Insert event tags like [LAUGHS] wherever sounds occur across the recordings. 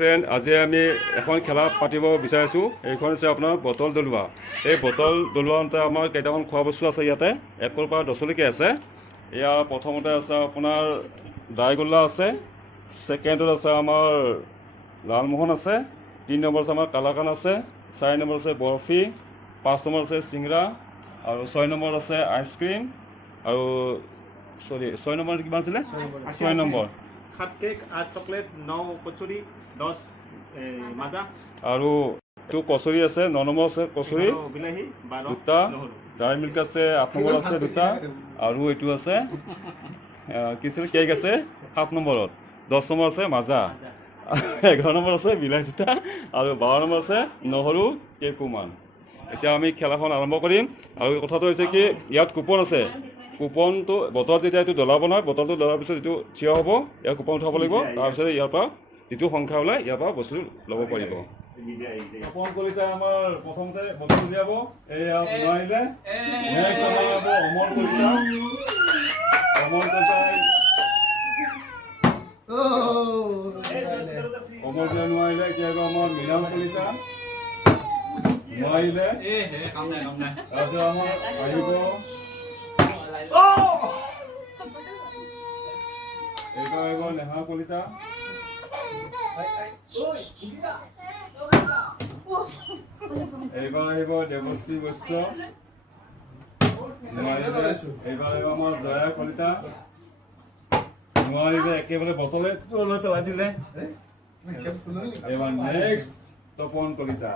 Friend আজি আমি এখন খেলা পাতিব বিচাৰিছোঁ। এইখন হৈছে আপোনাৰ বটল দলোৱা। এই বটল দলোৱাতে আমাৰ কেইটামান খোৱা বস্তু আছে ইয়াতে। একৰ পৰা দহলৈকে আছে। এয়া প্ৰথমতে আছে আপোনাৰ দাইগোল্লা আছে। ছেকেণ্ডত আছে আমাৰ লালমোহন আছে। তিনি নম্বৰ আছে আমাৰ কালাকান আছে। চাৰি নম্বৰ আছে বৰফি। পাঁচ নম্বৰ আছে চিংৰা। আৰু ছয় নম্বৰত আছে আইচক্ৰীম। আৰু চৰি ছয় নম্বৰ কিমান আছিলে? ছয় নম্বৰ। সাত কেক আঠ চকলেট ন কচুৰি। দহ মাজা। আৰু এইটো কচুৰি আছে ন নম্বৰ আছে কচুৰি। বিলাহী দুটা। নহৰু। মিল্ক আছে আঠ নম্বৰ আছে দুটা। আৰু এইটো আছে কি আছিল কেক আছে সাত নম্বৰত। দহ নম্বৰ আছে মাজা। এঘাৰ নম্বৰ আছে বিলাহী দুটা। আৰু বাৰ নম্বৰ আছে নহৰু কেইকোমান। এতিয়া আমি খেলাখন আৰম্ভ কৰিম। আৰু কথাটো হৈছে কি ইয়াত কুপন আছে। কুপনটো বটলত যেতিয়া এইটো দলাব নহয় বটলটো দলাৰ পিছত যিটো থিয় হ'ব। ইয়াৰ কুপন উঠাব লাগিব। তাৰপিছত ইয়াৰ পৰা যিটো সংখ্যা ওলায় ইয়াৰ পৰা বস্তুটো ল'ব পাৰিব তপন কলিতাই আমাৰ প্ৰথমতে বস্তু উলিয়াব এয়া নোৱাৰিলে অমৰ কলিতা অমৰ কলিতাই অমৰ কলিতা নোৱাৰিলে এতিয়া আকৌ আমাৰ মীনাম কলিতা নোৱাৰিলে তাৰপিছত আমাৰ আহিব এইবাৰ আহিব নেহা কলিতা এইবাৰ আহিব দেৱশ্ৰী বৈশ্য। নোৱাৰিলে এইবাৰ আহিব আমাৰ জয়া কলিতা। নোৱাৰিলে একেবাৰে বটলে। তললৈ পেলাই দিলে এইবাৰ নেক্সট তপন কলিতা!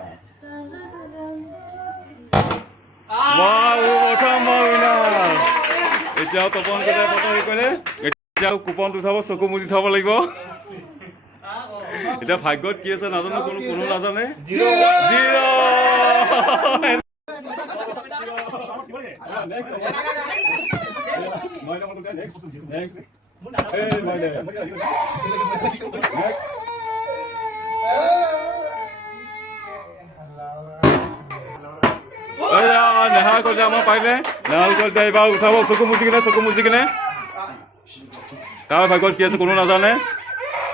এতিয়াও তপন কলিতাই হেৰি কৰিলে এতিয়াও কুপনটো উঠাব চকু মুজি থব লাগিব। এতিয়া ভাগ্যত কি আছে নাজানো? কোনো কোনো নাজানে? নেহা কলিতা আমাৰ পাৰিলে? নেহা কলিতা এইবাৰ উঠাব। চকু মুজি কিনে চকু মুজি কিনে। কাৰ ভাগ্যত কি আছে কোনো নাজানে?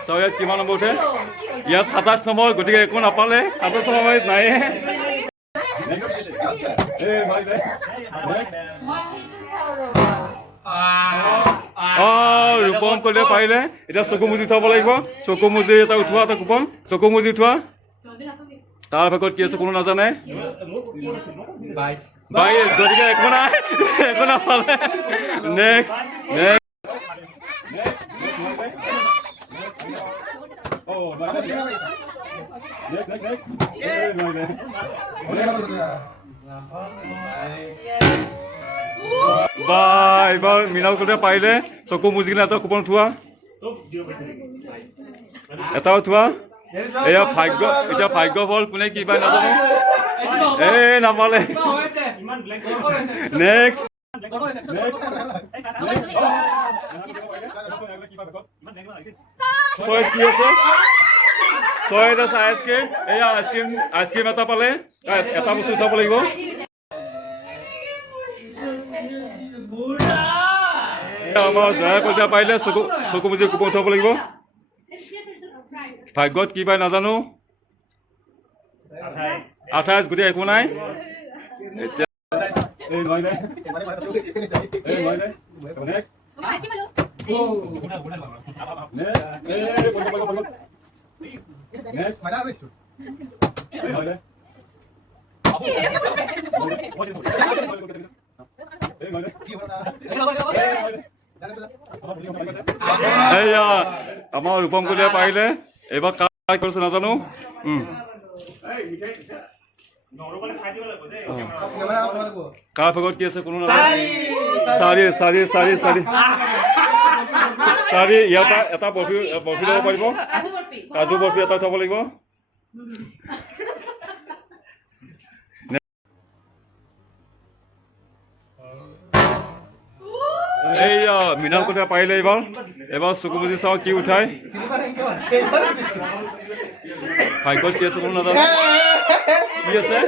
চাও কিমান নম্বৰ উঠে? ইয়াত সাতাইছ নম্বৰ, গতিকে একো নাপালে। সাতাইছ নম্বৰ নায়ে. অ' ৰূপম কলিতাই পাৰিলে। এতিয়া চকু মুজি উঠাব লাগিব। চকু মুজি এটা উঠোৱা, এটা কুপন চকু মুজি উঠোৱা। তাৰ ভাগত কি আছে কোনো নাজানে? বাইছ। গতিকে একো নাই। একো নাপালে। নেক্সট নেক্সট বা এইবাৰ মীনাল কলিতাই পাৰিলে চকু মুজি কিনে এটা কুপন উঠোৱা এটা উঠোৱা এয়া ভাগ্য, এতিয়া ভাগ্য বল, কোনে কি পায় নাজানো? এই নাপালে নেক্সট ছয় কি আছে? ছয়ত আছে আইচক্ৰীম। এয়া আইচক্ৰীম আইচক্ৰীম এটা পালে। এটা বস্তু উঠাব লাগিব। আমাৰ জয়া কলিতা পাৰিলে চকু চকু মুজি কুপন উঠাব লাগিব। ভাগ্যত কি পায় নাজানো। আঠাইছ গোটেই একো নাই। এতিয়া এইয়া আমাৰ ৰূপম কলিয়াই পাৰিলে এইবাৰ কাৰ কৰিছে নাজানো? কাৰ ভাগত কি আছে কোনো নাজানে? চাৰি চাৰি চাৰি চাৰি। চাৰি ইয়াৰ পৰা এটা বৰফি বৰফি ল'ব পাৰিব? কাজু বৰফি এটা উঠাব লাগিব? এইয়া মৃণাল কলিয়া পাৰিলে এইবাৰ? এইবাৰ চকু বুজি চাওঁ কি উঠাই। ভাগ্যত কি আছে কোনো নাজানে। কি আছে?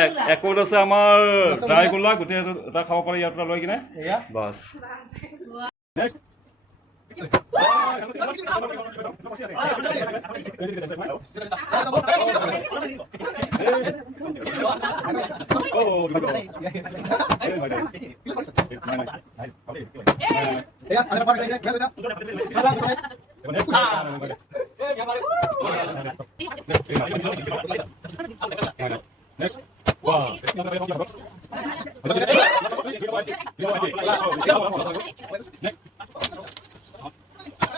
এক। একত আছে আমাৰ ড্ৰাই গোল্লা গোটেই এটা খাব পাৰে ইয়াৰ পৰা লৈ কিনে। বাছ। Next.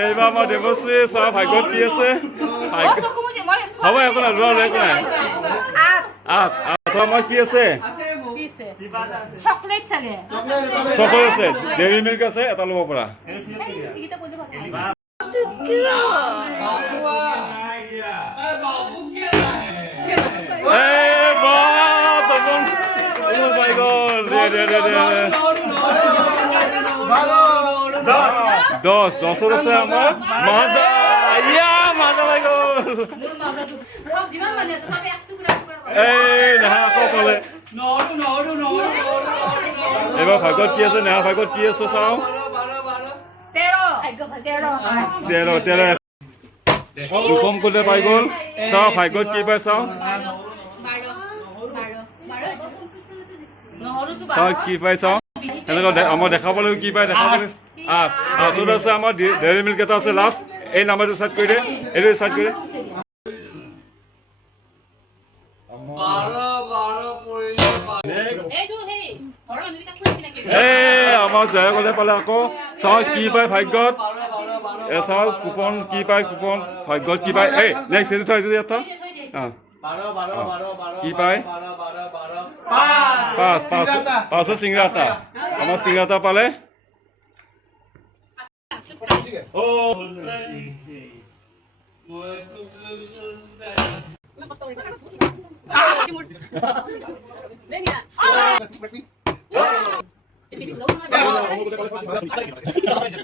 এইবাৰ মই দেৱশ্ৰী চাৰ ভাগ্যত দি আছে? হ'ব একো নাই লোৱা একো নাই। আঠ আঠৰ মই কি আছে? চকলেট আছে? ডেৰি মিল্ক আছে এটা ল'ব পৰা दिया अरे बाबू क्या है আছে আমার মাজা ইয়া। মাজা ভাই নাহা কলে এবার ভাগত কি আছে? নেহা ভাগত কি আছে চাও? তেৰ। তেৰ তেৰ হুকুম করলে পাই গ'ল চাওঁ ভাগ্যত কি পাই চাওঁ চাওঁ কি পাই চাওঁ এনেকুৱা আমাৰ দেখাবলৈ কি পাই দেখাবলৈ আঠ আছে আমাৰ ডেইৰী মিল্ক এটা আছে লাষ্ট এই নাম্বাৰটো চাৰ্ট কৰি দে এইটো চাৰ্ট কৰি দে আমাৰ জয়া ক'লে পালে আকৌ চাওঁ কি পাই ভাগ্যত এছাড়াও কুপন কি পায় কুপন? ভাগ্যত কি পায়? এই নেক্সট এইটো থৈ দিলে এটা অঁ কি পায়? পাঁচ পাঁচ পাঁচৰ চিংৰা এটা আমাৰ চিংৰা এটা পালে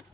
[LAUGHS]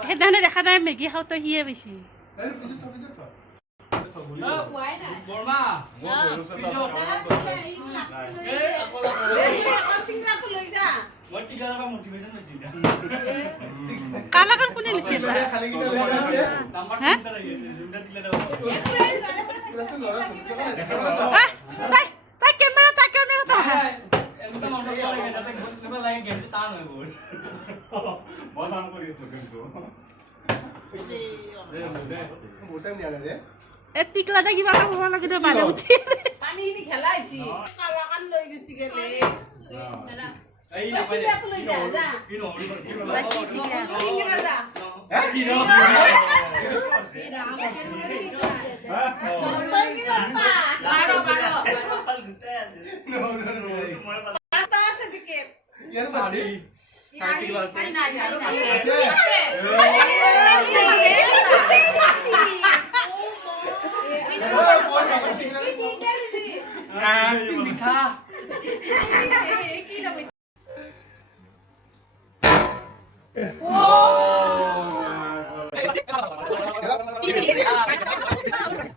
সেইদিনাখনে দেখা নাই মেগী খাওঁতে সিয়ে বেছি। কালাকান কোনে লৈছে হয় কৰি আছো কিন্তু এ টিকলাতে কিবা কাম হ'ব লাগে দে বাৰে উঠি পানীখিনি খেলাইছি কালাকান লৈ গেলে বেয়াটো লৈ যা যা ই নহৰি বাচি চিগা। চিঙিৰা যা কি ন তই কি ৰখা বাৰ বাৰ পাঁচটা আছে টিকেট চাৰি চাৰি নাই চাৰি নাই মিঠা বাছি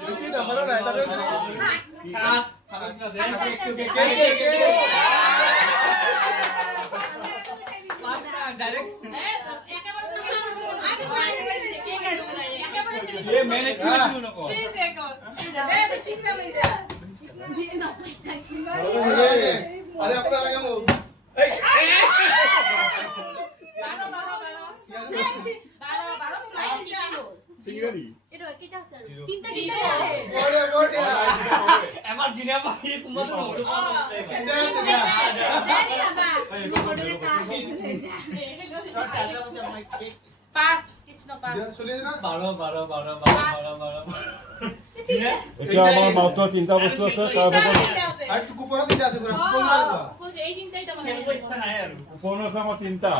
এই মেন একটু নকওঁ দে দে চিঙিৰা লৈ যা তিনটা তিনটা আছে এবাৰ জিনা পাহি কোনোবাটো নহৰু পাঁচ কৃষ্ণ পাঁচ। বাৰ বাৰ বাৰ বাৰ বাৰ বাৰ এতিয়া আমাৰ মাত্ৰ তিনিটা বস্তু আছে তাৰ ভিতৰত এই তিনটাই তাৰমানে কুপন আছে তিনিটা।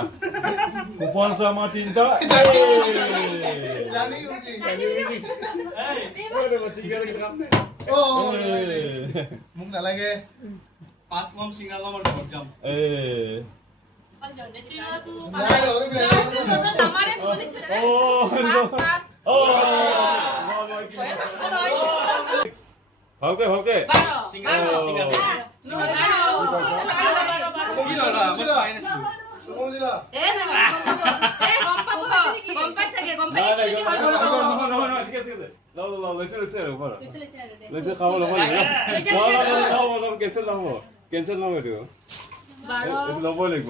কুপন আছে আমাৰ তিনিটা। মোক নালাগে পাঁচ মন এই চিৰাটো নাই, নহৰু বিলাহী নহৰু। আমাৰে কোনো দেখিছে নে? অ' পাঁচ পাঁচ ভালকে ভালকে বাৰ চিঙাল বাৰ চিঙাল বাৰ বাৰ বাৰ কি ল'লা মই চাই নাছিলো চকু দিলা? এ ৰবা এ গম পাব গম পাই চাগে গম পাই নাই, নাই, কি নহয়, হয় নহয়, নহয়, নহয়, ঠিক আছে, ঠিক আছে। লওঁ, লওঁ, লওঁ, লৈছে, লৈছে আৰু, বাৰু। লৈছে লৈছে আৰু দে লৈছে, খাব ল'ব লাগিব। লৈছে, নহয়, লৈছে। নহয়, নহ'ব, এইটো। ল'বই লাগিব।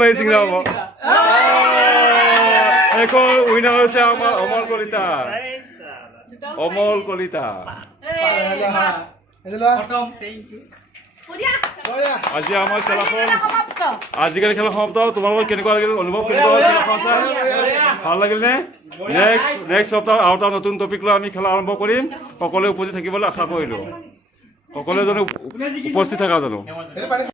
পাৰি চিঙৰা হ'ব এখন উইনাৰ হৈছে আমাৰ অমল কলিতা অমল কলিতা। আজি আমাৰ খেলাখন আজিকালি খেলা সমাপ্ত তোমালোকৰ কেনেকুৱা লাগিল অনুভৱ কেনেকুৱা ভালো লাগিল নেক্সট নেক্সট সপ্তাহ আৰু এটা নতুন টপিক লৈ আমি খেলা আৰম্ভ কৰিম সকলোৱে উপস্থিত থাকিবলৈ আশা কৰিলোঁ সকলোৱে জানো উপস্থিত থাকা জানো